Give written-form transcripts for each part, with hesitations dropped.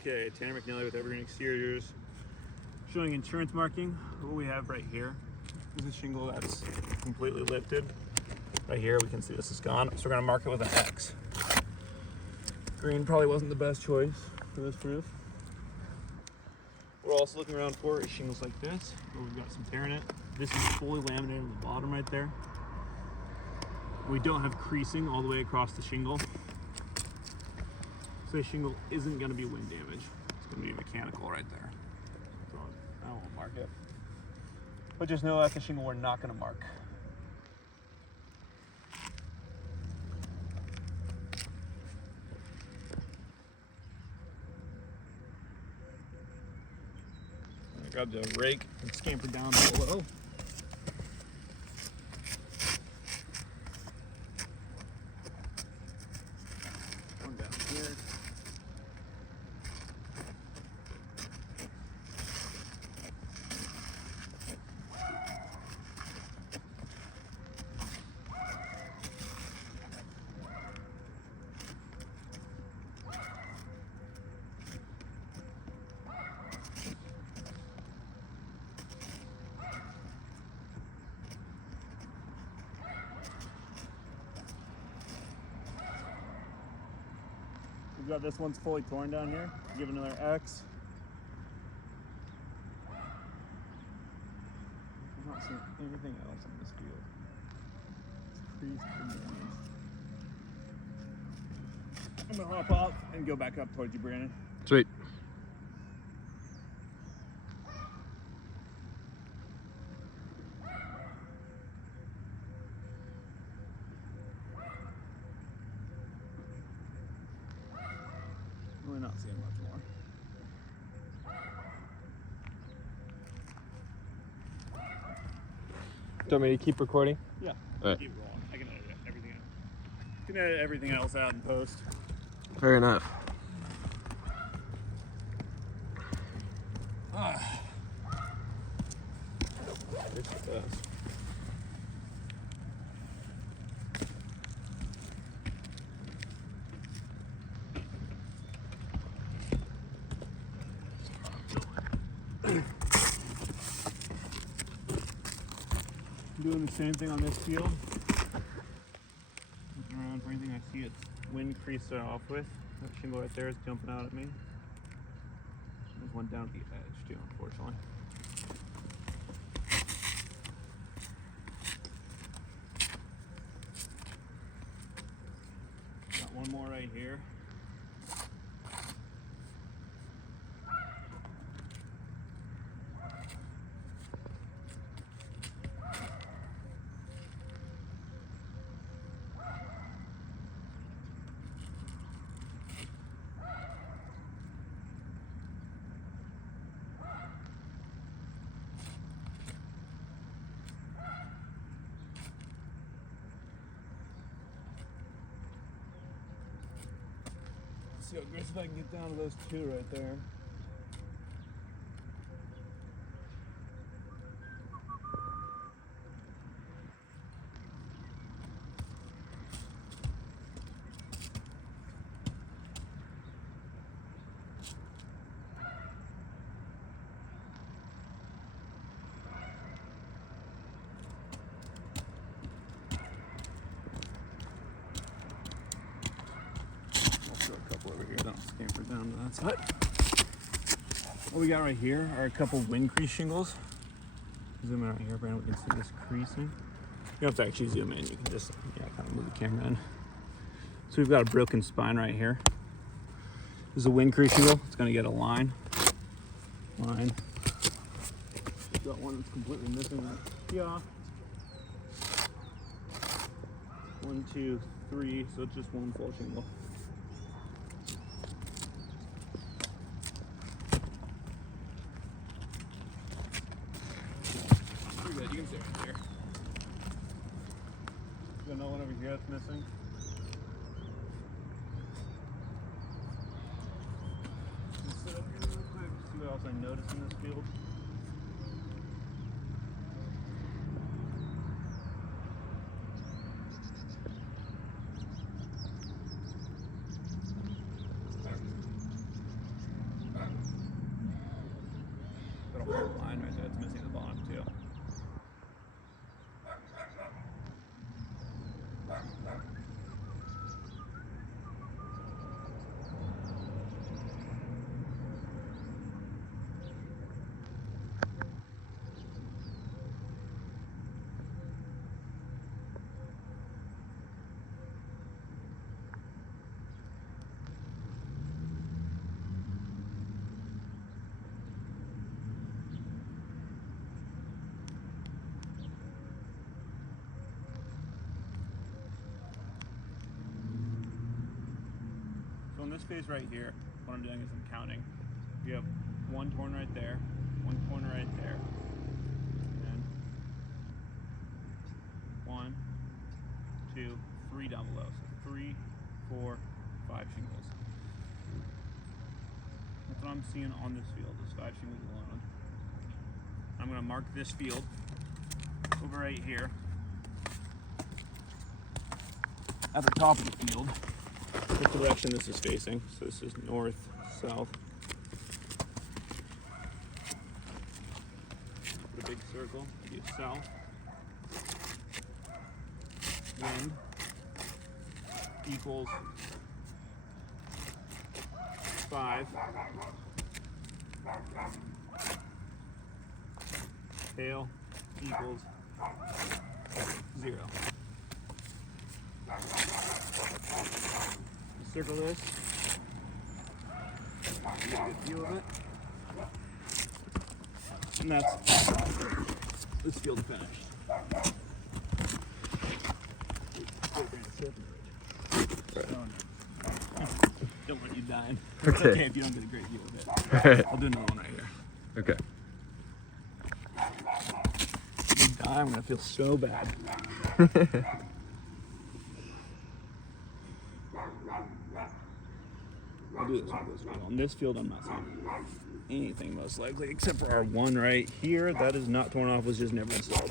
Okay, Tanner McNally with Evergreen Exteriors, showing insurance marking. What we have right here is a shingle that's completely lifted. Right here, we can see this is gone, so we're gonna mark it with an X. Green probably wasn't the best choice for this roof. What we're also looking around for is shingles like this, where we've got some tear in it. This is fully laminated at the bottom right there. We don't have creasing all the way across the shingle. So the shingle isn't gonna be wind damage. It's gonna be mechanical right there. So I won't mark it. But just know that's a shingle we're not gonna mark. I grabbed a rake and scampered down below. One down here. We've got this one's fully torn down here. Give it another X. I'm not seeing anything else in this field. It's creased and damaged. I'm gonna hop off and go back up towards you, Brandon. Sweet. We're not seeing much more. Do you want me to keep recording? Yeah. All right. Keep rolling. I can edit everything out. You can edit everything else out in post. Fair enough. It's the best. Doing the same thing on this field. Looking around for anything I see it's wind crease start off with. That shingle right there is jumping out at me. There's one down at the edge too, unfortunately. Got one more right here. See how aggressive I can get down to those two right there. Over here, then I'll scamper down to that side. What we got right here are a couple wind crease shingles. Zoom in right here, Brandon, we can see this creasing. You don't have to actually zoom in, you can just kind of move the camera in. So we've got a broken spine right here. This is a wind crease shingle. It's gonna get a line. We've got one that's completely missing that. Yeah. 1, 2, 3, so it's just one full shingle. You can see right here. Got another one over here that's missing. Let's sit up here real quick, see what else I noticed in this field. line right there. It's missing the bottom too. So in this phase right here, what I'm doing is I'm counting. You have one torn right there, one torn right there, and then 1, 2, 3 down below. So 3, 4, 5 shingles. That's what I'm seeing on this field, is 5 shingles alone. I'm going to mark this field over right here at the top of the field. The direction this is facing. So this is north, south. Put a big circle, be south. Wind equals 5. Tail equals 0. Circle this. Get a good view of it. And that's this field finished. Don't want you dying. It's Okay. okay if you don't get a great view of it. I'll do another one right here. Okay. If you die, I'm gonna feel so bad. I'll do this on this field. On this field, I'm not seeing anything most likely, except for our one right here. That is not torn off, was just never installed.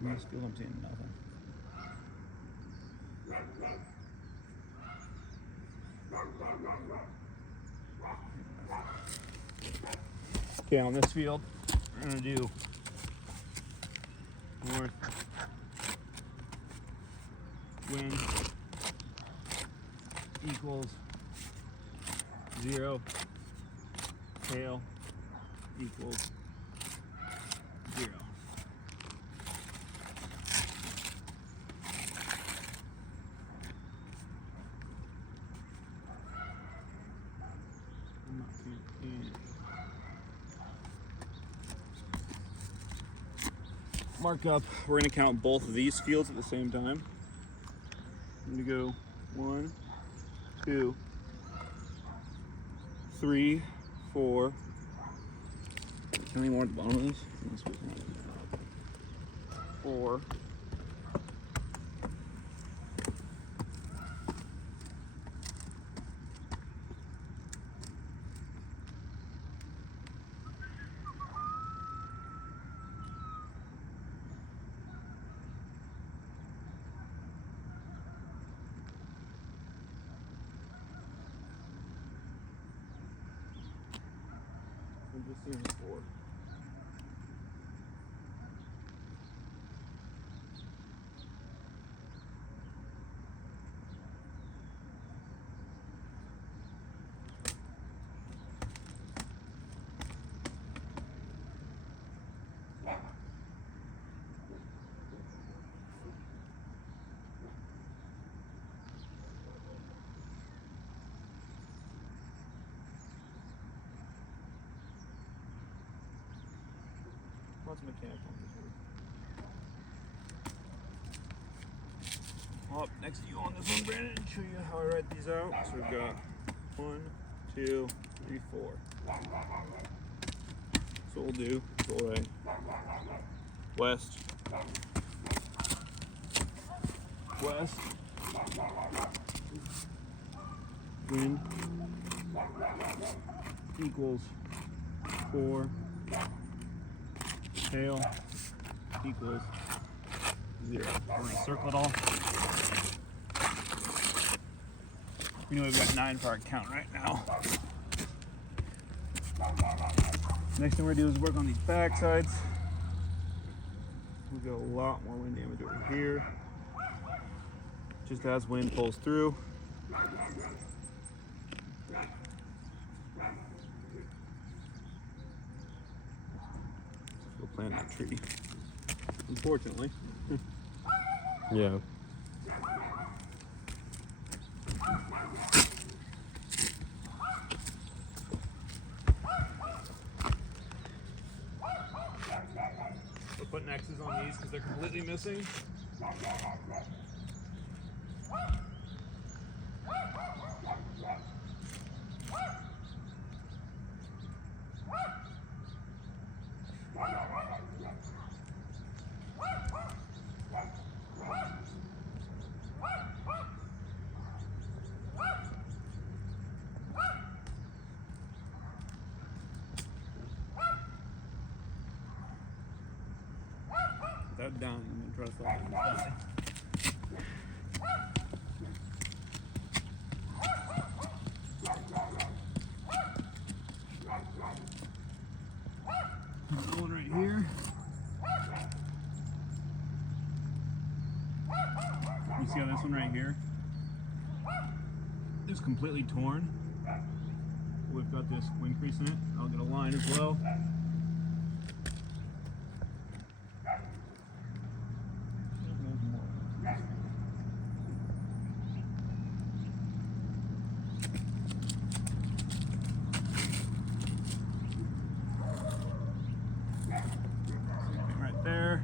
In this field, I'm seeing nothing. Okay, on this field, we're gonna do north, wind equals 0, tail equals 0. I'm not seeing any. Mark up, we're gonna count both of these fields at the same time. I'm gonna go 1, 2, 3, 4. How many more at the bottom of this? 4. 4. Lots of mechanical on this one. Up next to you on this one, Brandon, and show you how I write these out. So we've got 1, 2, 3, 4. So we'll do full right, west, west, wind, equals 4. Tail equals 0. We're going to circle it all. We know we've got 9 for our count right now. Next thing we're going to do is work on these back sides. We've got a lot more wind damage over here. Just as wind pulls through. We'll plant that tree. Unfortunately. Yeah. We're putting X's on these because they're completely missing. That down and then try to slide it. There's one right here. You see how this one right here is completely torn? We've got this wind crease in it. I'll get a line as well. Right there.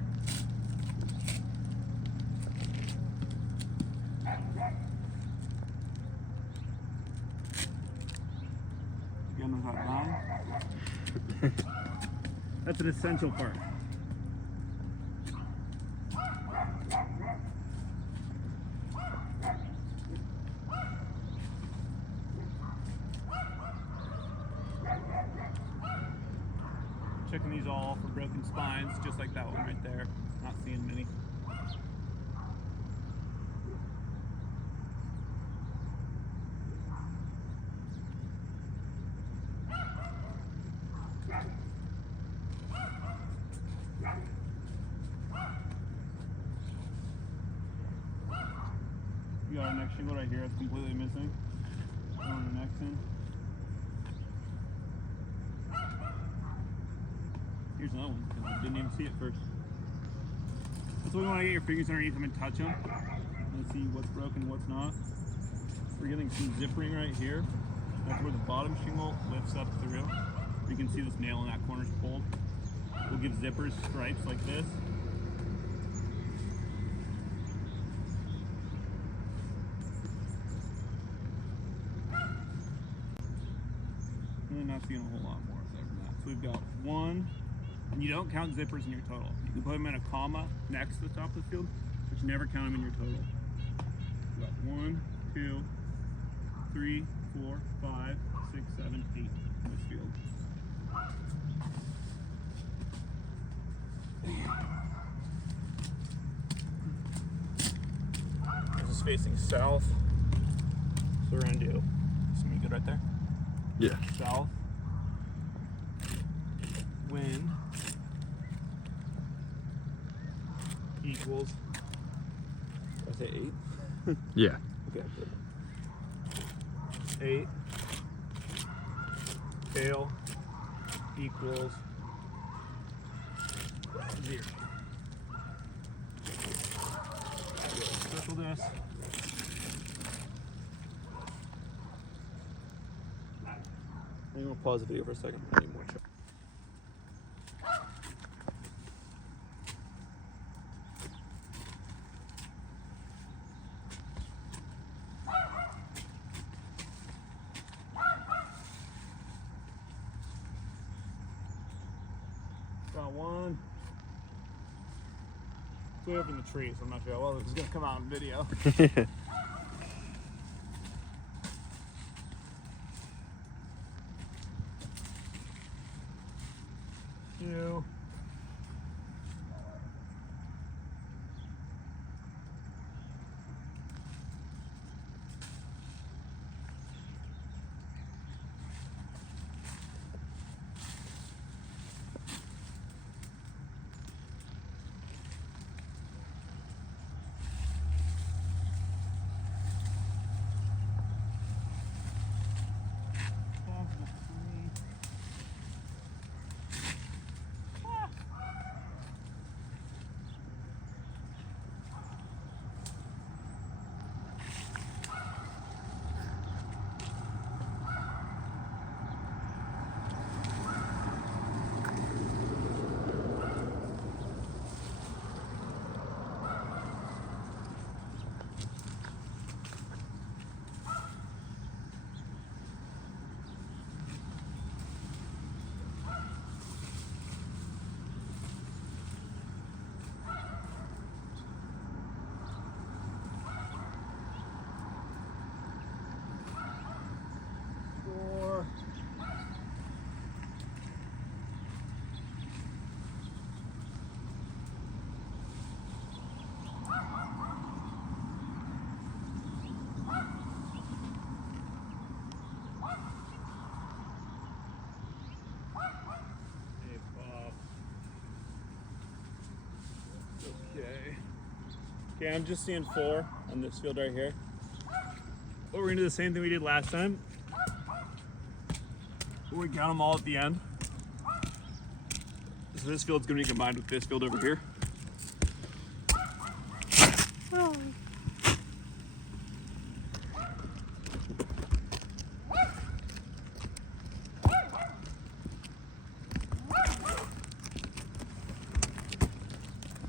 Again with that line. That's an essential part. Checking these all for broken spines, just like that one right there. Not seeing many. We got our next shingle right here, it's completely missing. Going on the next end. Here's another one, because I didn't even see it first. That's why we want to get your fingers underneath them and touch them. And see what's broken, what's not. We're getting some zippering right here. That's where the bottom shingle lifts up through. You can see this nail in that corner is pulled. We'll give zippers stripes like this. And then not seeing a whole lot more aside from that. So we've got 1. And you don't count zippers in your total. You can put them in a comma next to the top of the field, but you never count them in your total. We've got 1, 2, 3, 4, 5, 6, 7, 8 in this field. This is facing south. So we're gonna do, see me good right there? Yeah. South. Wind equals, did I say 8? Yeah. Okay, good. 8. Tail equals 0. Circle this. I'm gonna pause the video for a second. I need more check. Got one. It's way up in the tree, so I'm not sure how well this is gonna come out in video. Okay, I'm just seeing 4 on this field right here. But we're gonna do the same thing we did last time. We count them all at the end. So this field's gonna be combined with this field over here.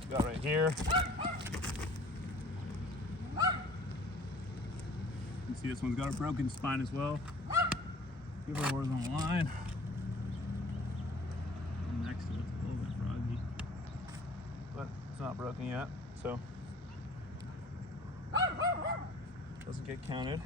Got right here. You can see this one's got a broken spine as well. Give a horizontal line. And next to it's a little bit froggy, but it's not broken yet, so doesn't get counted.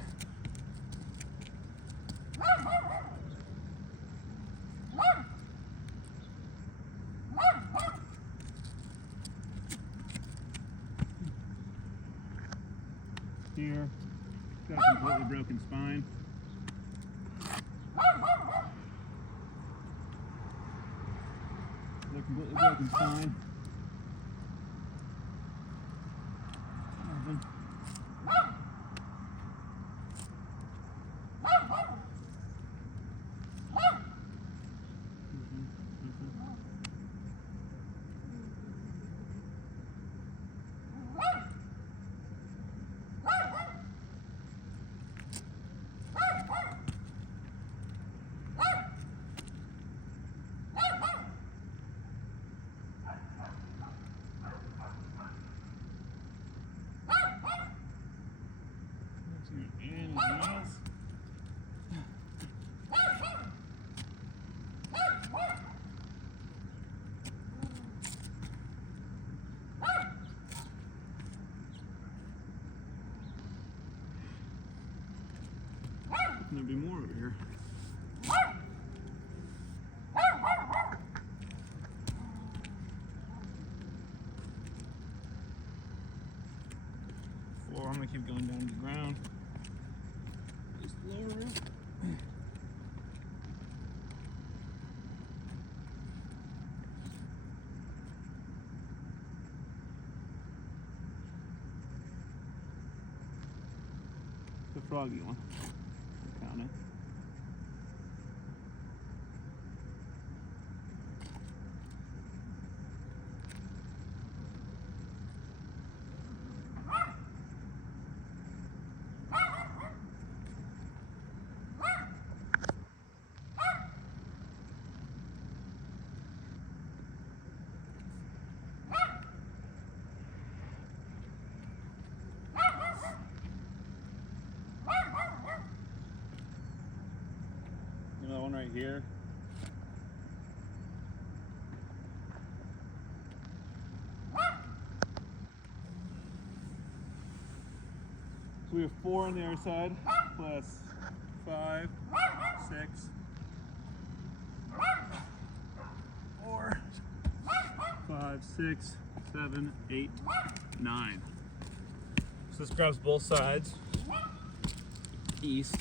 Here, got a completely broken spine. Got a completely broken spine. Nothing. Anything else? There'll be more over here. Floor, I'm gonna keep going down to the ground. Just lower it. The froggy one. Count it. Another one right here. So we have 4 on the other side, plus 5, 6, 4, 5, 6, 7, 8, 9. So this grabs both sides. East,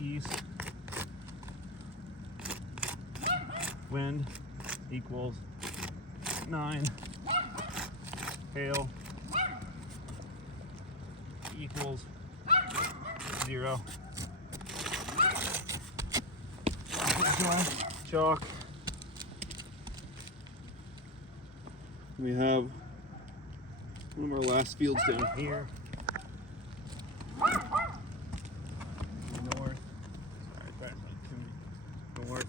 east. Wind equals 9. Hail equals 0. Chalk. We have one of our last fields down here. North. Sorry, north.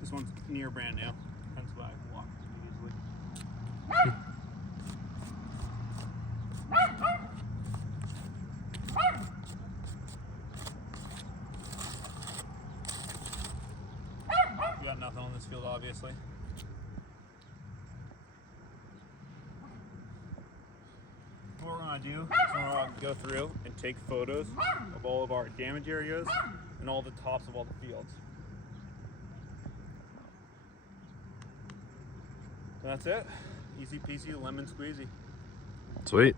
This one's near brand new, hence why I can walk easily. We got nothing on this field, obviously. What we're gonna do is we're gonna go through and take photos of all of our damage areas and all the tops of all the fields. That's it. Easy peasy, lemon squeezy. Sweet.